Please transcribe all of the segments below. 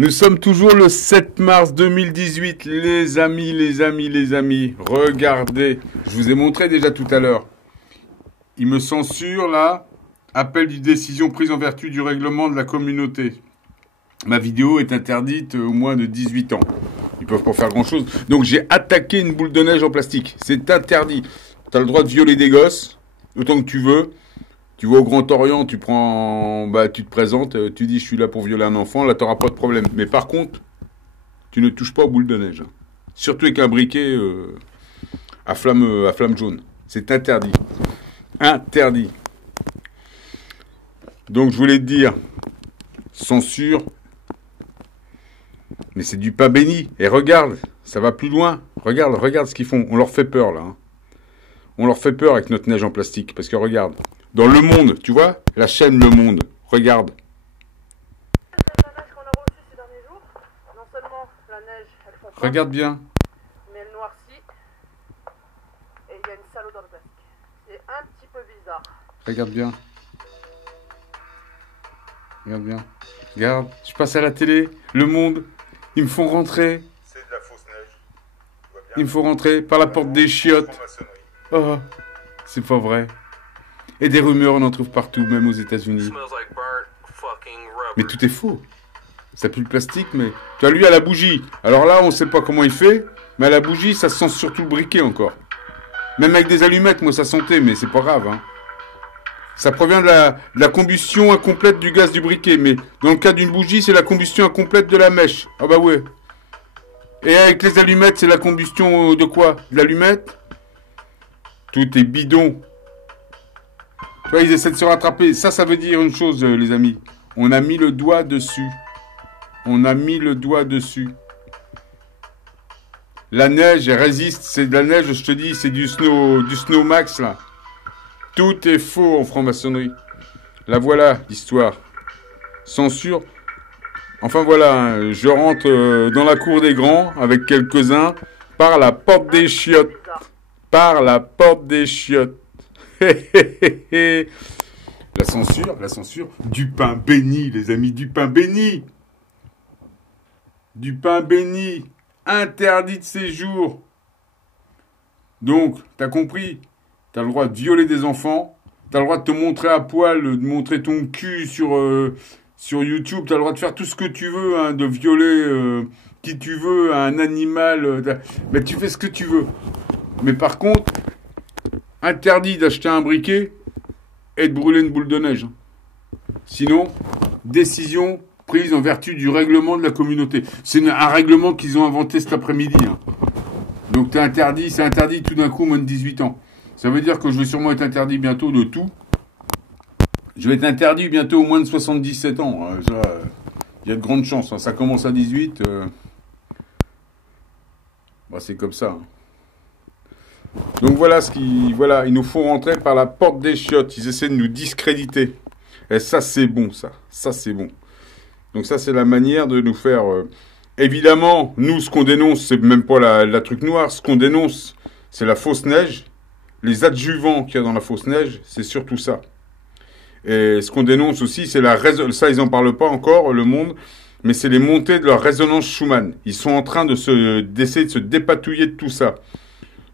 Nous sommes toujours le 7 mars 2018, les amis, les amis, les amis. Regardez, je vous ai montré déjà tout à l'heure. Il me censure là, appel d'une décision prise en vertu du règlement de la communauté. Ma vidéo est interdite aux moins de 18 ans. Ils peuvent pas faire grand chose. Donc j'ai attaqué une boule de neige en plastique. C'est interdit. Tu as le droit de violer des gosses, autant que tu veux. Tu vas au Grand Orient, tu prends, tu te présentes, tu dis je suis là pour violer un enfant, là tu n'auras pas de problème. Mais par contre, tu ne touches pas aux boules de neige. Surtout avec un briquet à flamme jaune. C'est interdit. Interdit. Donc je voulais te dire, censure, mais c'est du pain béni. Et regarde, ça va plus loin. Regarde ce qu'ils font. On leur fait peur là. On leur fait peur avec notre neige en plastique. Parce que regarde. Dans Le Monde, tu vois, la chaîne Le Monde, regarde. La neige qu'on a reçue ces derniers jours, non seulement la neige, elle fond pas, Regarde bien. mais elle noircit, et il y a une sale odeur de plastique. C'est un petit peu bizarre. Regarde bien. Regarde bien. Regarde, je passe à la télé, Le Monde, ils me font rentrer. C'est de la fausse neige. Tu vois bien. Ils me font rentrer par la porte des chiottes. Oh, c'est pas vrai. Et des rumeurs, on en trouve partout, même aux États-Unis. Mais tout est faux. Ça pue le plastique, mais... Tu as lui à la bougie. Alors là, on sait pas comment il fait, mais à la bougie, ça sent surtout le briquet encore. Même avec des allumettes, moi, ça sentait, mais c'est pas grave. Hein. Ça provient de la combustion incomplète du gaz du briquet, mais dans le cas d'une bougie, c'est la combustion incomplète de la mèche. Ah bah ouais. Et avec les allumettes, c'est la combustion de quoi? De l'allumette? Tout est bidon. Tu vois, ils essaient de se rattraper. Ça veut dire une chose, les amis. On a mis le doigt dessus. On a mis le doigt dessus. La neige, elle résiste. C'est de la neige, je te dis, c'est du snow max, là. Tout est faux en franc-maçonnerie. La voilà, l'histoire. Censure. Enfin, voilà, hein, je rentre dans la cour des grands avec quelques-uns par la porte des chiottes. Par la porte des chiottes. La censure, du pain béni, les amis, du pain béni. Du pain béni, interdit de séjour. Donc, t'as compris, t'as le droit de violer des enfants, t'as le droit de te montrer à poil, de montrer ton cul sur YouTube, t'as le droit de faire tout ce que tu veux, hein, de violer qui tu veux, un animal, mais tu fais ce que tu veux. Mais par contre, interdit d'acheter un briquet et de brûler une boule de neige. Sinon, décision prise en vertu du règlement de la communauté. C'est un règlement qu'ils ont inventé cet après-midi. Hein. Donc c'est interdit tout d'un coup moins de 18 ans. Ça veut dire que je vais sûrement être interdit bientôt de tout. Je vais être interdit bientôt au moins de 77 ans. Il y a de grandes chances. Hein. Ça commence à 18. C'est comme ça. Hein. Donc voilà ils nous font rentrer par la porte des chiottes. Ils essaient de nous discréditer. Et ça, c'est bon, ça. Ça, c'est bon. Donc ça, c'est la manière de nous faire... Évidemment, nous, ce qu'on dénonce, c'est même pas la truc noire. Ce qu'on dénonce, c'est la fausse neige. Les adjuvants qu'il y a dans la fausse neige, c'est surtout ça. Et ce qu'on dénonce aussi, c'est ça, ils n'en parlent pas encore, Le Monde, mais c'est les montées de leur résonance Schumann. Ils sont en train d'essayer de se dépatouiller de tout ça.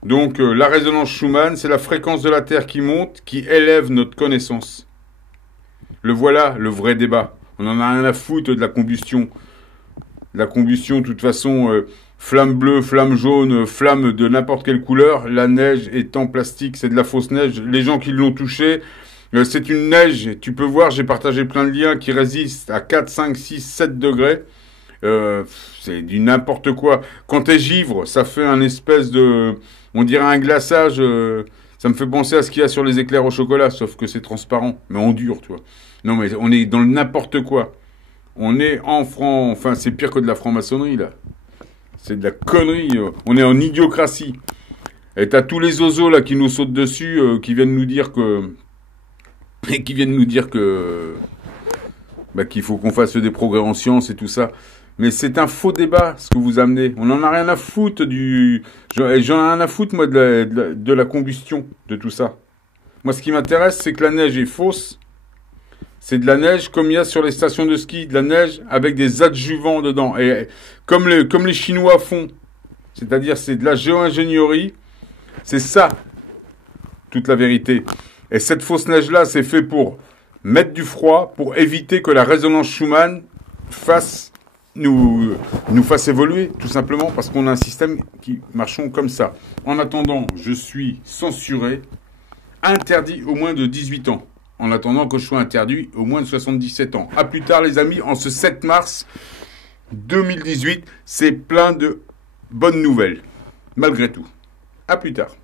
Donc, la résonance Schumann, c'est la fréquence de la Terre qui monte, qui élève notre connaissance. Le voilà, le vrai débat. On en a rien à foutre de la combustion. La combustion, de toute façon, flamme bleue, flamme jaune, flamme de n'importe quelle couleur. La neige est en plastique, c'est de la fausse neige. Les gens qui l'ont touché, c'est une neige. Tu peux voir, j'ai partagé plein de liens qui résistent à 4, 5, 6, 7 degrés. C'est du n'importe quoi. Quand t'es givre, ça fait un espèce de... On dirait un glaçage. Ça me fait penser à ce qu'il y a sur les éclairs au chocolat, sauf que c'est transparent, mais en dur, tu vois. Non, mais on est dans le n'importe quoi. On est en franc... Enfin, c'est pire que de la franc-maçonnerie, là. C'est de la connerie. On est en idiocratie. Et t'as tous les oiseaux, là, qui nous sautent dessus, qui viennent nous dire que... Et qui viennent nous dire que... qu'il faut qu'on fasse des progrès en sciences et tout ça. Mais c'est un faux débat, ce que vous amenez. On en a rien à foutre J'en ai rien à foutre, moi, de la combustion, de tout ça. Moi, ce qui m'intéresse, c'est que la neige est fausse. C'est de la neige comme il y a sur les stations de ski, de la neige avec des adjuvants dedans. Et comme les Chinois font, c'est-à-dire c'est de la géo-ingénierie, c'est ça, toute la vérité. Et cette fausse neige-là, c'est fait pour mettre du froid, pour éviter que la résonance Schumann nous fasse évoluer, tout simplement, parce qu'on a un système qui marche comme ça. En attendant, je suis censuré, interdit au moins de 18 ans. En attendant que je sois interdit au moins de 77 ans. À plus tard, les amis, en ce 7 mars 2018, c'est plein de bonnes nouvelles, malgré tout. À plus tard.